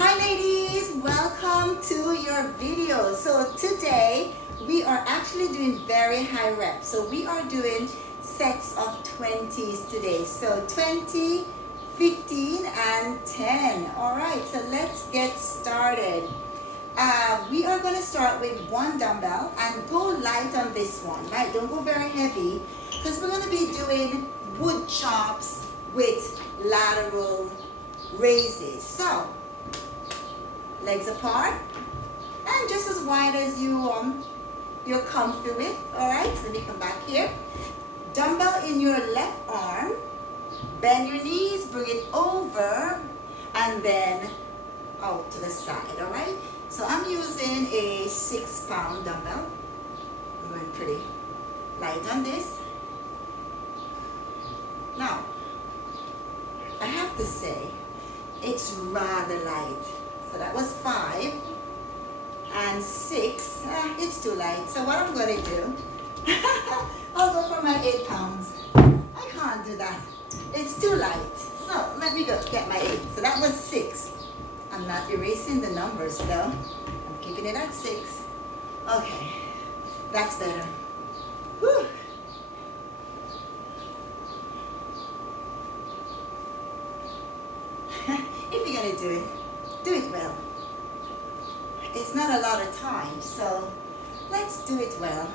Hi ladies, welcome to your video. So today we are actually doing very high reps. So we are doing sets of 20s today. So 20, 15 and 10. All right, so let's get started. We are going to start with one dumbbell and go light on this one, right? Don't go very heavy because we're going to be doing wood chops with lateral raises. So legs apart and just as wide as you're comfy with. All right, so let me come back here. Dumbbell in your left arm, bend your knees, bring it over and then out to the side. All right, so I'm using a 6-pound dumbbell. I'm going pretty light on this. Now I have to say it's rather light. So that was 5 and 6. It's too light. So what I'm going to do, I'll go for my 8 pounds. I can't do that. It's too light. So let me go get my 8. So that was 6. I'm not erasing the numbers though. I'm keeping it at 6. Okay, that's better. Whew. If you're going to do it well. It's not a lot of time, so let's do it well.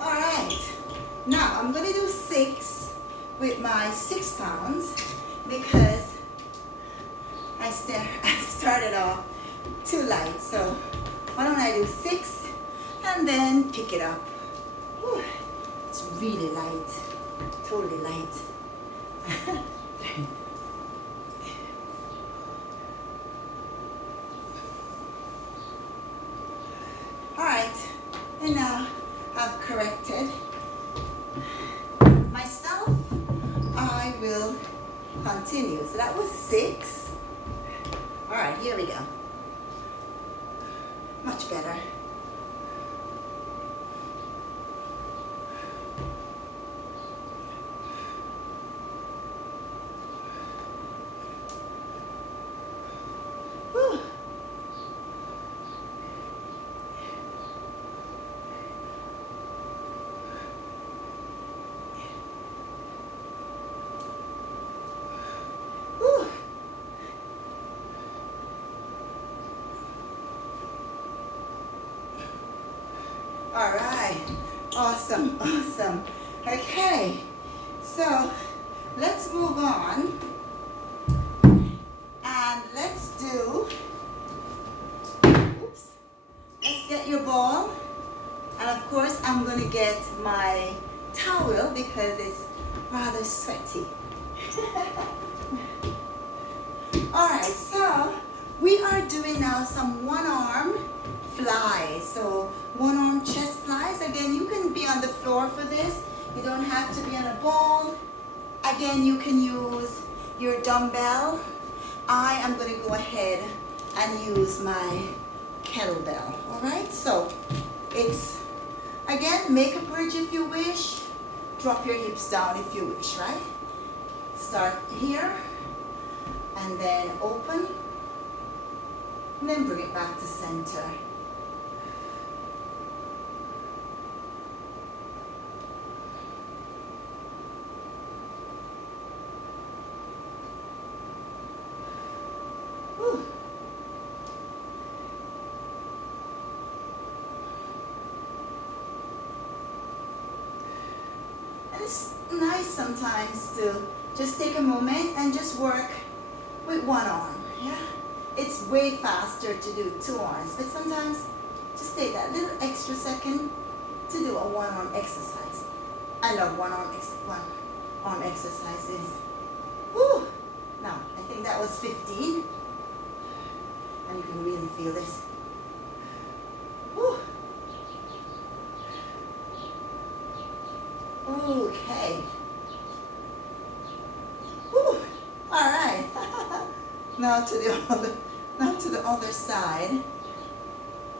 All right, now I'm going to do 6 with my 6 pounds because I started off too light. So why don't I do 6 and then pick it up. Whew, it's really light, totally light. All right, and now I've corrected myself. I will continue. So that was 6. All right, here we go. Much better. Whew. Whew. All right, awesome, awesome. Okay, so let's move on and let's do, oops, let's get your ball. And of course, I'm gonna get my towel because it's rather sweaty. All right, so we are doing now some one arm flies. So one arm chest flies. Again, you can be on the floor for this. You don't have to be on a ball. Again, you can use your dumbbell. I am going to go ahead and use my kettlebell. All right, so it's, again, make a bridge if you wish. Drop your hips down if you wish, right? Start here and then open and then bring it back to center. Whew. And it's nice sometimes to just take a moment and just work with one arm, yeah? It's way faster to do 2 arms, but sometimes just take that little extra second to do a one arm exercise. I love one arm exercises. Woo! Now, I think that was 15. And you can really feel this. Woo! Okay. Woo! All right. Now to the other, now to the other side.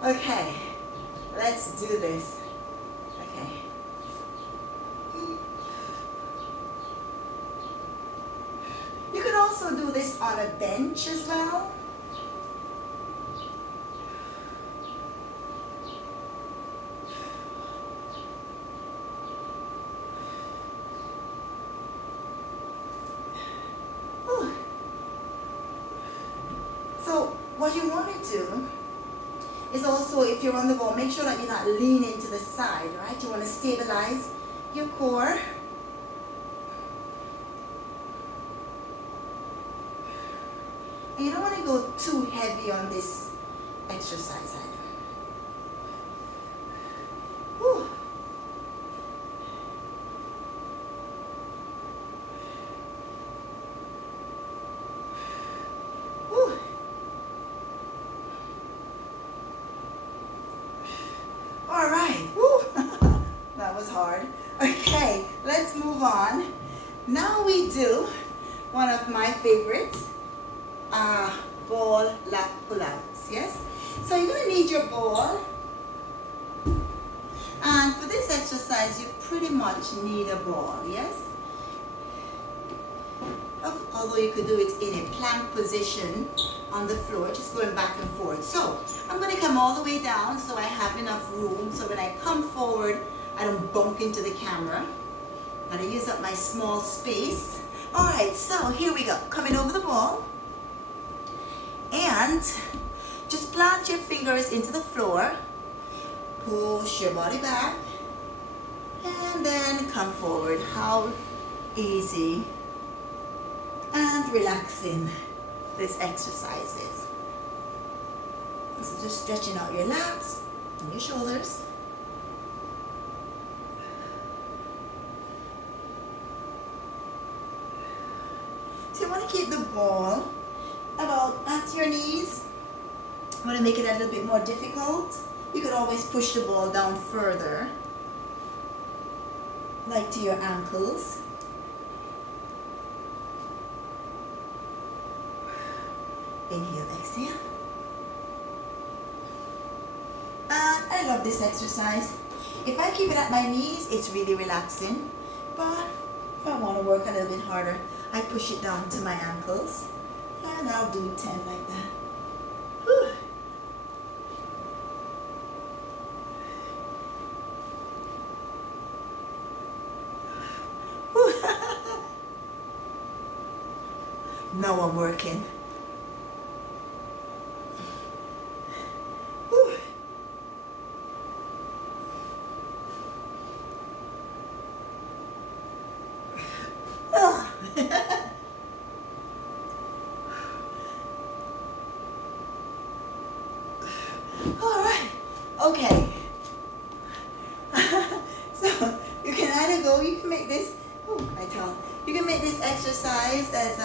Okay, let's do this. Okay. You can also do this on a bench as well. So what you want to do is also, if you're on the ball, make sure that you're not leaning to the side, right? You want to stabilize your core. And you don't want to go too heavy on this exercise either. Whew. Whew. All right. Whew. That was hard. Okay, let's move on. Now we do one of my favorites, ball lat pull-outs. Yes? So you're going to need your ball. And for this exercise, you pretty much need a ball. Yes? Although you could do it in a plank position on the floor, just going back and forth. So I'm going to come all the way down so I have enough room, so when I come forward I don't bump into the camera. I'm going to use up my small space. Alright, so here we go. Coming over the ball. And just plant your fingers into the floor. Push your body back. And then come forward. How easy and relaxing this exercise is. So just stretching out your lats and your shoulders. So you want to keep the ball about at your knees. You want to make it a little bit more difficult. You could always push the ball down further, like to your ankles. Inhale, exhale. And I love this exercise. If I keep it at my knees, it's really relaxing. But if I want to work a little bit harder, I push it down to my ankles. And I'll do 10 like that. Whew. Whew. Now I'm working. Whew. Oh. All right. Okay. So you can either go, you can make this, oh, I tell, you can make this exercise as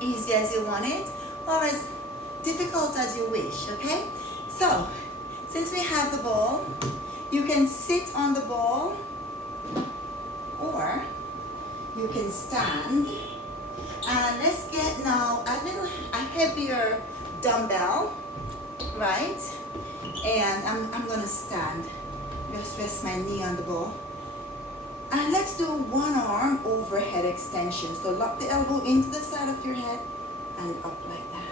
easy as you want it, or as difficult as you wish, okay? So, since we have the ball, you can sit on the ball, or you can stand. And let's get now a heavier dumbbell, right? And I'm gonna stand. Just rest my knee on the ball. And let's do one arm overhead extension. So lock the elbow into the side of your head and up like that.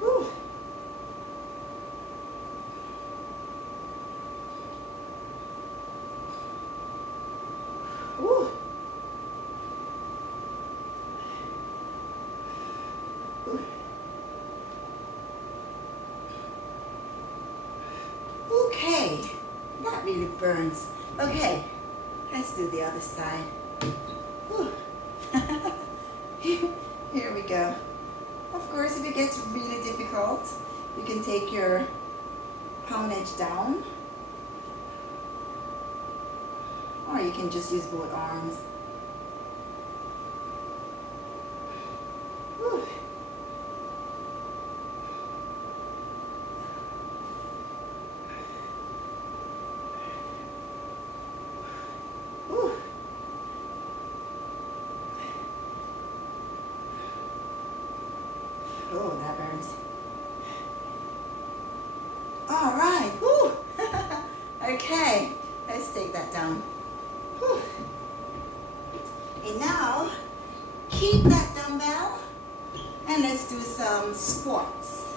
Whew. Whew. Okay, that really burns. Okay, let's do the other side. Whew. Here we go. Of course, if it gets really difficult, you can take your poundage down, or you can just use both arms. Whew. All right. Woo. Okay, let's take that down. Whew. And now, keep that dumbbell and let's do some squats.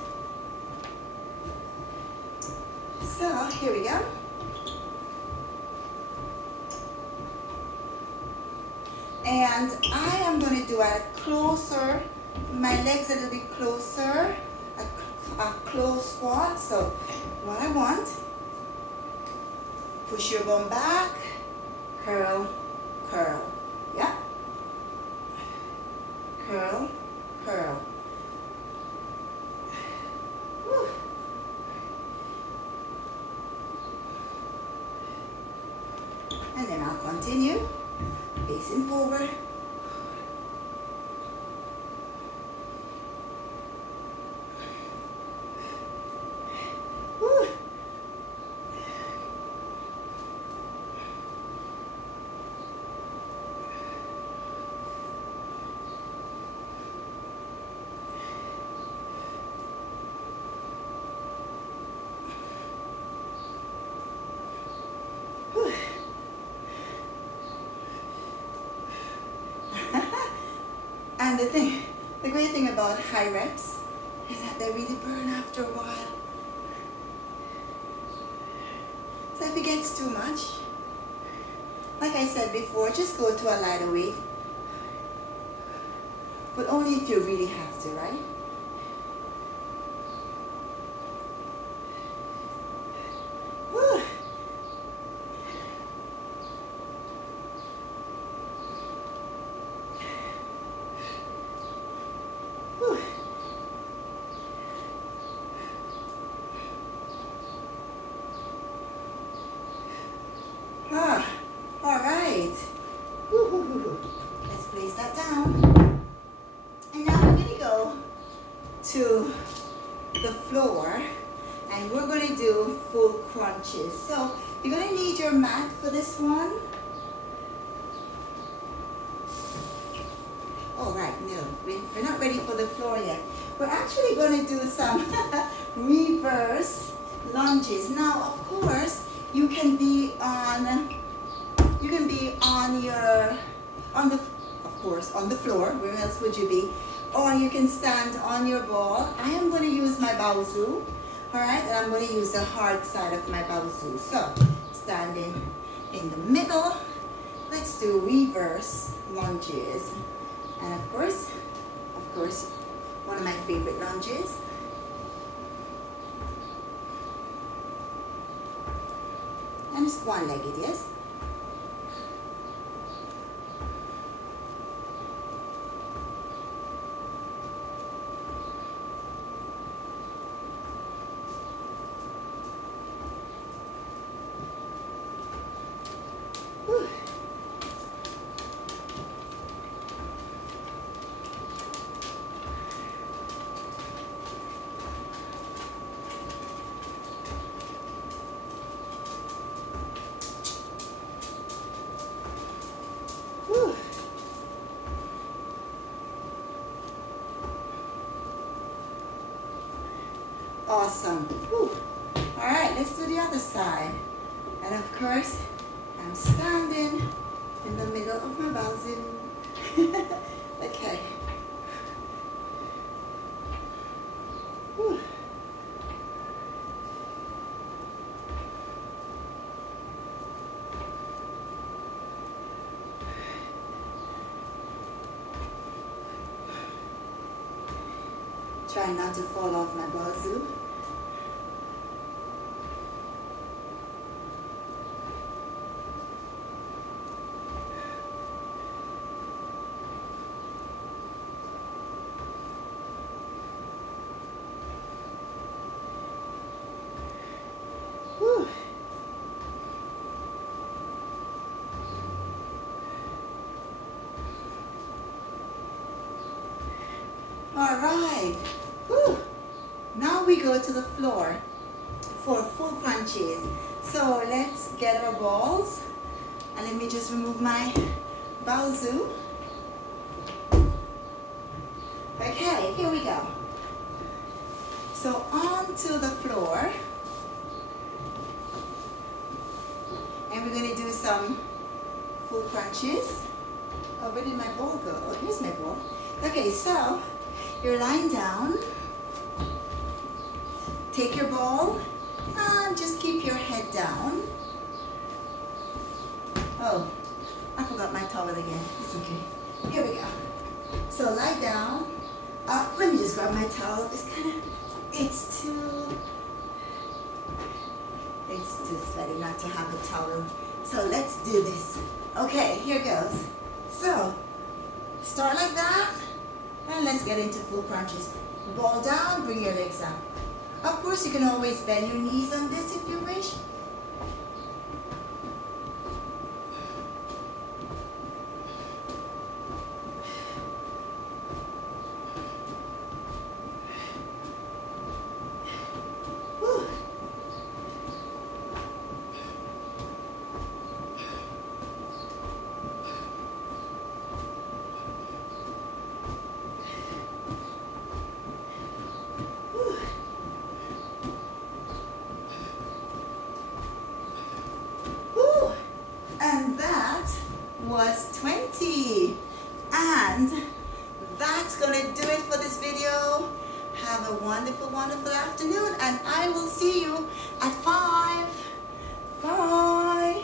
So, here we go. And I am going to do a closer, my legs a little bit closer, a close squat. So, what I want, push your bum back, curl, curl. Yeah. Curl, curl. Woo. And then I'll continue, facing forward. Woo. And the great thing about high reps is that they really burn after a while. So if it gets too much, like I said before, just go to a lighter weight. But only if you really have to, right? Woo. Whew. Ah, all right. Woo-hoo-hoo. Let's place that down. And now we're going to go to the floor and we're going to do full crunches. So you're going to need your mat for this one. Oh, right, no, we're not ready for the floor yet. We're actually going to do some reverse lunges. Now, of course, you can be on the floor. Where else would you be? Or you can stand on your ball. I am going to use my baozi, all right, and I'm going to use the hard side of my baozi. So, standing in the middle, let's do reverse lunges. And of course, one of my favorite lunges. And it's one-legged, yes? Whew. Whew. Awesome. Whew. All right, let's do the other side. And of course, I'm standing in the middle of my baozi. Okay. Whew. Try not to fall off my baozi. Whew. All right. Whew. Now we go to the floor for full crunches. So let's get our balls. And let me just remove my baozi. Okay, here we go. So onto the floor. And we're going to do some full crunches. Oh, where did my ball go? Oh, here's my ball. Okay, so you're lying down. Take your ball and just keep your head down. Oh, I forgot my towel again. It's okay. Here we go. So lie down. Let me just grab my towel. It's too sweaty not to have a towel. So let's do this. Okay, here goes. So start like that and let's get into full crunches. Ball down, bring your legs up. Of course, you can always bend your knees on this if you wish. Whew. Whew. And that was 20. And that's gonna do it for this video. Have a wonderful, wonderful afternoon, and I will see you at 5. Bye.